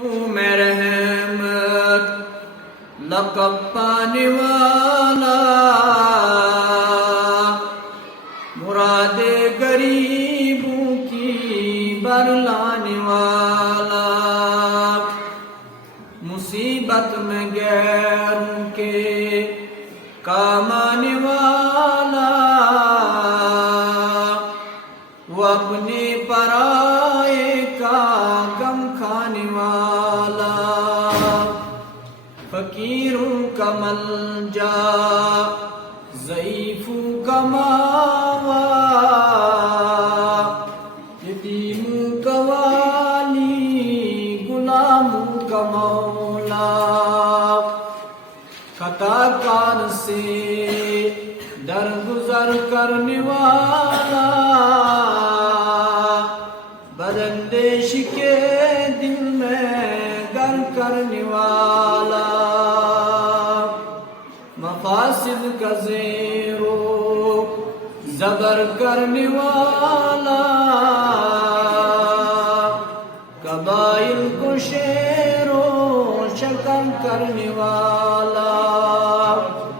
میں رحمت لقب پانے والا، مراد غریبوں کی برلانے والا، مصیبت میں غیروں کے کام آنے والا، وہ اپنے پرائے کا غم کھانے والا، فقیروں کا ملجا ضعیفوں کا ماوا، یتیموں کا والی غلاموں کا مولا، خطا کار سے درگزر کرنے والا، بداندیش کے دل میں گر کرنے والا، مفاسد کا زیر و زبر کرنے والا، قبائل کو شیر و شکن کرنے والا،